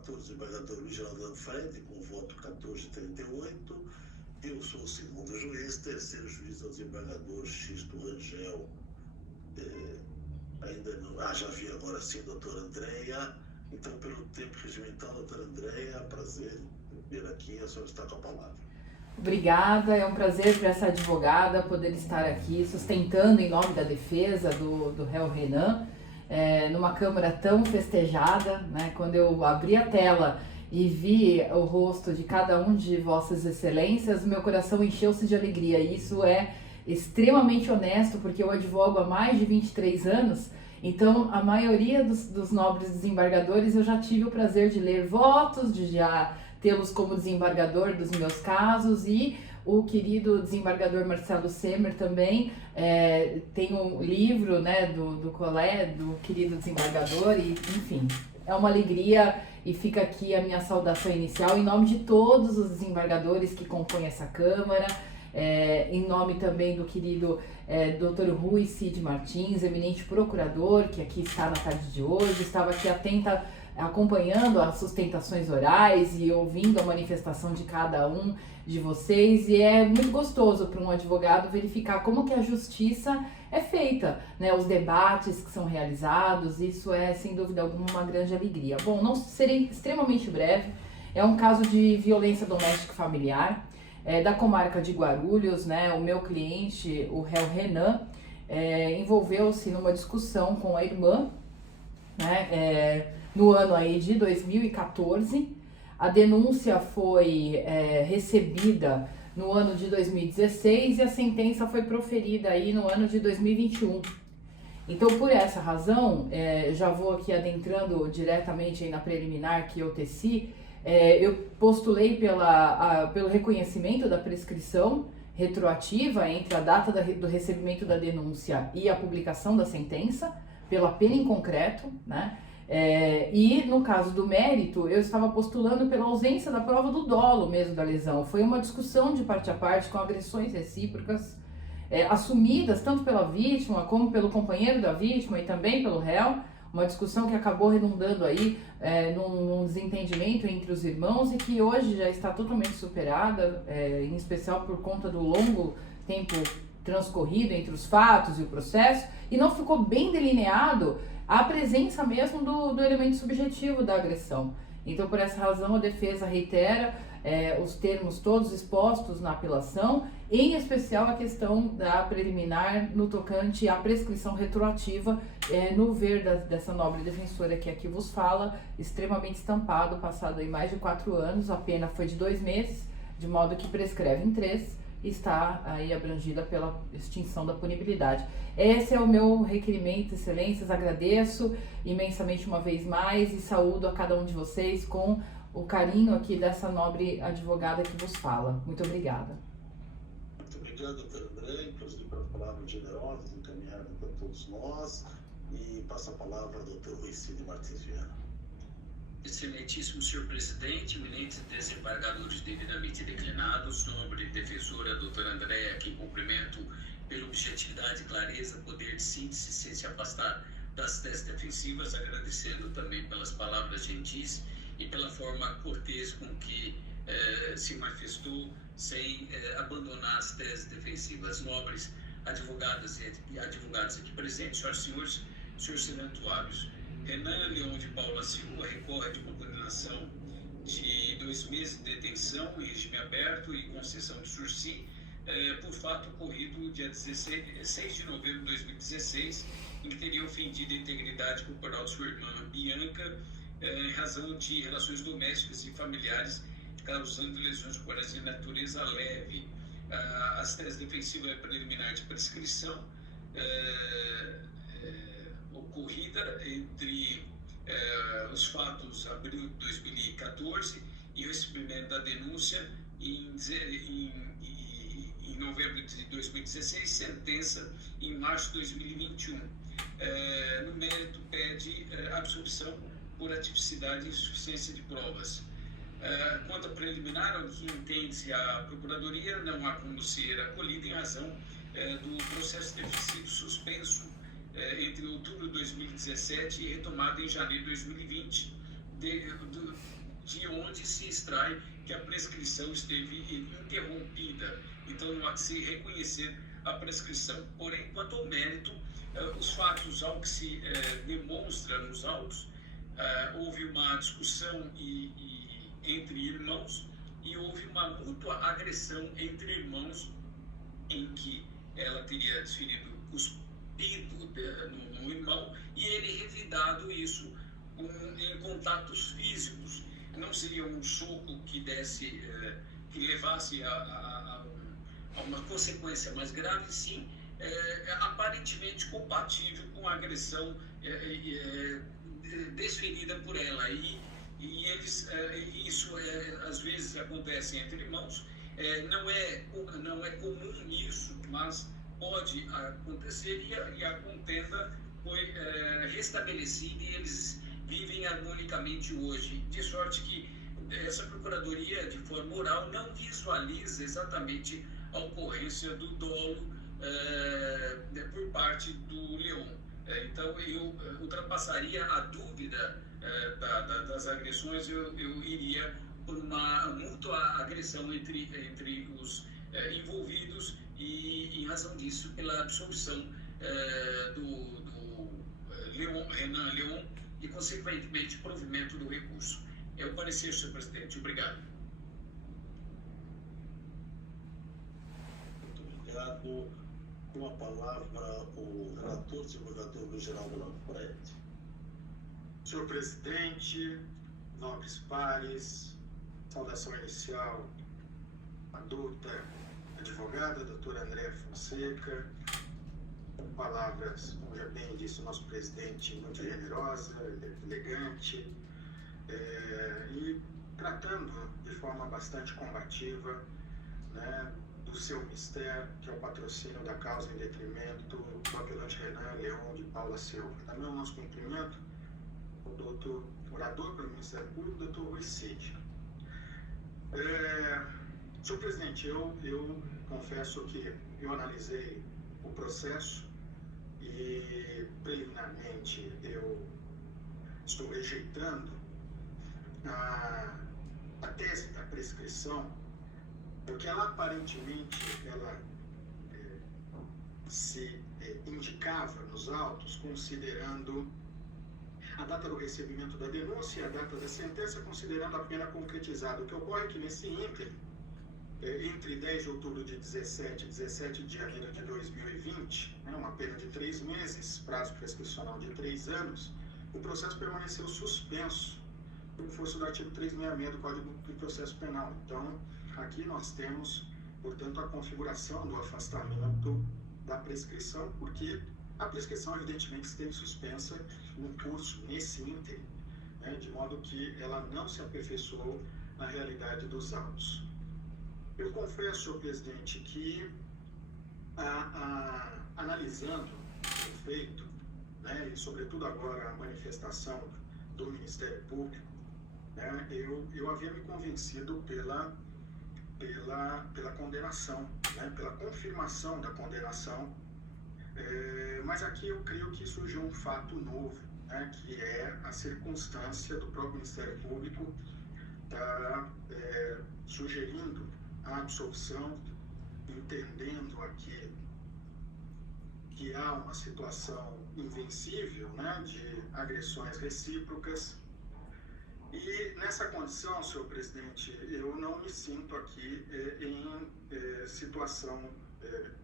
relator, desembargador Luiz Geraldo Lanfredi, com o voto 1438. Eu sou o segundo juiz, terceiro juiz é o desembargador Xisto Rangel. Ainda não, já vi agora sim, doutora Andréia. Então, pelo tempo regimental, doutora Andréia, prazer vir aqui, a senhora está com a palavra. Obrigada, é um prazer para essa advogada poder estar aqui sustentando em nome da defesa do réu Renan, numa Câmara tão festejada, né? Quando eu abri a tela e vi o rosto de cada um de vossas excelências, meu coração encheu-se de alegria. E isso é extremamente honesto, porque eu advogo há mais de 23 anos, então a maioria dos nobres desembargadores eu já tive o prazer de ler votos, de já tê-los como desembargador dos meus casos, e o querido desembargador Marcelo Semer também tem um livro, né, do querido desembargador, e enfim, é uma alegria, e fica aqui a minha saudação inicial em nome de todos os desembargadores que compõem essa Câmara, em nome também do querido Dr. Rui Cid Martins, eminente procurador, que aqui está na tarde de hoje, estava aqui atenta, acompanhando as sustentações orais e ouvindo a manifestação de cada um de vocês, e é muito gostoso para um advogado verificar como que a justiça é feita, né? Os debates que são realizados, isso é sem dúvida alguma uma grande alegria. Bom, não serei extremamente breve, é um caso de violência doméstica familiar, da comarca de Guarulhos, né? O meu cliente, o réu Renan, envolveu-se numa discussão com a irmã, né? No ano aí de 2014, a denúncia foi recebida no ano de 2016 e a sentença foi proferida aí no ano de 2021. Então, por essa razão, já vou aqui adentrando diretamente aí na preliminar que eu teci, eu postulei pelo reconhecimento da prescrição retroativa entre a data do recebimento da denúncia e a publicação da sentença, pela pena em concreto, né? E no caso do mérito, eu estava postulando pela ausência da prova do dolo mesmo da lesão. Foi uma discussão de parte a parte com agressões recíprocas, assumidas tanto pela vítima como pelo companheiro da vítima e também pelo réu, uma discussão que acabou redundando aí num desentendimento entre os irmãos e que hoje já está totalmente superada, em especial por conta do longo tempo transcorrido entre os fatos e o processo, e não ficou bem delineado a presença mesmo do elemento subjetivo da agressão. Então, por essa razão, a defesa reitera os termos todos expostos na apelação, em especial a questão da preliminar no tocante à prescrição retroativa, no ver dessa nobre defensora que aqui vos fala, extremamente estampado, passado aí mais de 4 anos, a pena foi de 2 meses, de modo que prescreve em 3, está aí abrangida pela extinção da punibilidade. Esse é o meu requerimento, excelências, agradeço imensamente uma vez mais e saúdo a cada um de vocês com o carinho aqui dessa nobre advogada que vos fala. Muito obrigada. Muito obrigado, doutor André, inclusive pela palavra generosa, encaminhada para todos nós, e passo a palavra ao doutor Rui Cid Martins Viana. Excelentíssimo senhor presidente, eminentes desembargadores devidamente declinados, nobre defensora doutora Andréa, que cumprimento pela objetividade, clareza, poder de síntese, sem se afastar das teses defensivas, agradecendo também pelas palavras gentis e pela forma cortês com que se manifestou, sem abandonar as teses defensivas. Nobres advogadas e advogados aqui presentes, senhoras e senhores, senhores serentuários, Renan Leão de Paula Silva recorre de uma condenação de 2 meses de detenção em regime aberto e concessão de sursi por fato ocorrido dia 6 de novembro de 2016, em que teria ofendido a integridade corporal de sua irmã Bianca em razão de relações domésticas e familiares, causando lesões corporais de natureza leve. As teses defensivas preliminar de prescrição ocorrida entre os fatos abril de 2014 e o recebimento da denúncia em novembro de 2016, sentença em março de 2021. No mérito, pede absolvição por atipicidade e insuficiência de provas. Quanto a preliminar, o que entende-se a Procuradoria, não há como ser acolhida em razão do processo ter sido suspenso entre outubro de 2017 e retomado em janeiro de 2020, de onde se extrai que a prescrição esteve interrompida. Então, não há de se reconhecer a prescrição. Porém, quanto ao mérito, os fatos, ao que se demonstra nos autos, houve uma discussão entre irmãos e houve uma mútua agressão entre irmãos, em que ela teria desferido cuspido no irmão e ele revidado isso em contatos físicos. Não seria um soco que que levasse a uma consequência mais grave, sim, aparentemente compatível com a agressão desferida por ela. E isso às vezes acontece entre irmãos. Não é comum isso, mas pode acontecer, e a contenda foi restabelecida e eles vivem harmonicamente hoje, de sorte que essa procuradoria, de forma oral, não visualiza exatamente a ocorrência do dolo por parte do Leon. Então, eu ultrapassaria a dúvida das agressões, eu iria por uma mútua agressão entre os envolvidos, e em razão disso, pela absolvição do Renan Leon e, consequentemente, provimento do recurso. É o parecer, senhor presidente. Obrigado. Muito obrigado. Com a palavra, o relator, desembargador Luiz Geraldo Lamprete. Senhor presidente, nobres pares, saudação inicial à douta advogada, doutora Andréa Fonseca. Palavras, como já bem disse o nosso presidente, muito generosa, elegante, e tratando de forma bastante combativa, né, do seu mistério, que é o patrocínio da causa em detrimento do apelante Renan Leon de Paula Silva. Também o nosso cumprimento ao doutor orador pelo Ministério Público, doutor Rui Cid. Senhor presidente, eu confesso que eu analisei o processo e, preliminarmente, eu estou rejeitando a tese da prescrição, porque ela aparentemente se indicava nos autos considerando a data do recebimento da denúncia e a data da sentença, considerando a pena concretizada. O que ocorre é que nesse ínterim, entre 10 de outubro de 17 e 17 de janeiro de 2020, uma pena de 3 meses, prazo prescricional de 3 anos, o processo permaneceu suspenso por força do artigo 366 do Código de Processo Penal. Então, aqui nós temos, portanto, a configuração do afastamento da prescrição, porque a prescrição, evidentemente, esteve suspensa no curso, nesse ínterim, de modo que ela não se aperfeiçoou na realidade dos autos. Eu confesso, senhor presidente, que analisando o feito, e sobretudo agora a manifestação do Ministério Público, eu havia me convencido pela condenação, pela confirmação da condenação, mas aqui eu creio que surgiu um fato novo, que é a circunstância do próprio Ministério Público estar sugerindo a absolvição, entendendo aqui que há uma situação invencível, de agressões recíprocas. E nessa condição, senhor presidente, eu não me sinto aqui em situação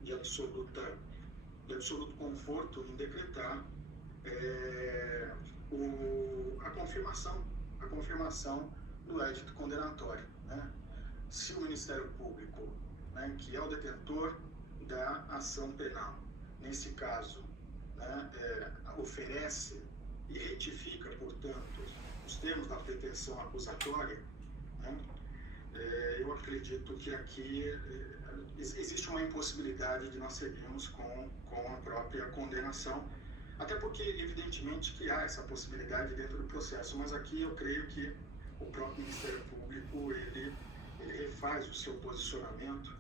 de absoluto conforto em decretar a confirmação do édito condenatório. Se o Ministério Público, que é o detentor da ação penal, nesse caso, oferece e retifica, portanto, os termos da pretensão acusatória, eu acredito que aqui existe uma impossibilidade de nós seguirmos com a própria condenação, até porque, evidentemente, que há essa possibilidade dentro do processo, mas aqui eu creio que o próprio Ministério Público, ele refaz o seu posicionamento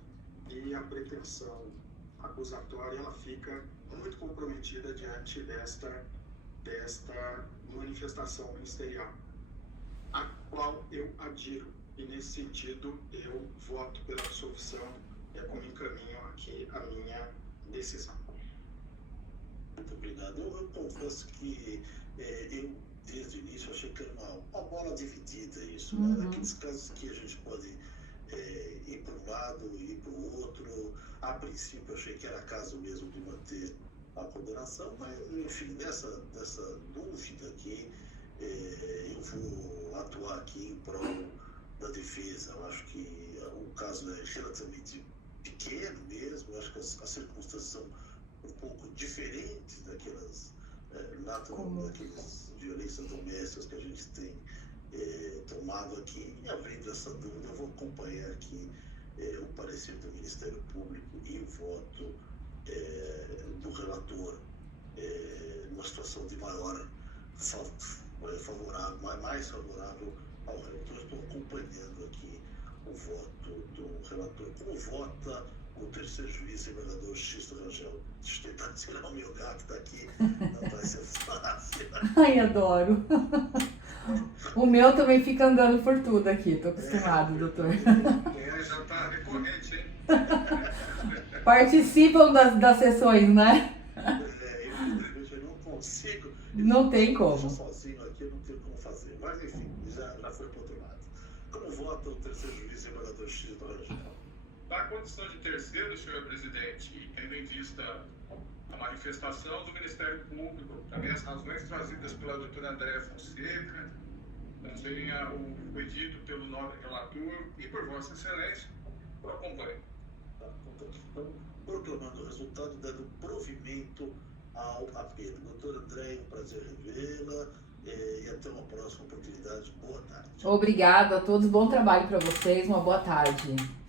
e a pretensão acusatória, ela fica muito comprometida diante desta manifestação ministerial. eu adiro. E, nesse sentido, eu voto pela absolvição, como encaminho aqui a minha decisão. Muito obrigado. Eu confesso que eu, desde o início, achei que era uma bola dividida isso, né? Aqueles casos que a gente pode ir para um lado e ir para o outro. A princípio, eu achei que era caso mesmo de manter a condenação, mas, enfim, dessa dúvida aqui, eu vou atuar aqui em prol da defesa. Eu acho que o caso é relativamente pequeno mesmo, eu acho que as circunstâncias são um pouco diferentes daquelas violências domésticas que a gente tem tomado aqui. E, abrindo essa dúvida, eu vou acompanhar aqui o parecer do Ministério Público e o voto do relator numa situação de maior favorável, mais favorável ao relator. Estou acompanhando aqui o voto do relator. Como vota o terceiro juiz, desembargador Xisto Rangel? Deixa eu tentar tirar o meu gato daqui, não vai ser fácil. Ai, adoro. O meu também fica andando por tudo aqui, tô acostumado, doutor. Já está recorrente, hein? Participam das sessões, né? Infelizmente eu não consigo. Não tem como. Sozinho aqui eu não tenho como fazer. Mas enfim, já foi para outro lado. Como vota o terceiro juiz, desembargador Xisto Rangel? Na condição de terceiro, senhor presidente, e tendo em vista a manifestação do Ministério Público, também as razões trazidas pela doutora Andréa Fonseca, também o pedido pelo nobre relator e por Vossa Excelência, eu acompanho. Então, proclamando o resultado, dando provimento ao apelo. Doutora Andréa, um prazer revê-la e até uma próxima oportunidade. Boa tarde. Obrigada a todos, bom trabalho para vocês, uma boa tarde.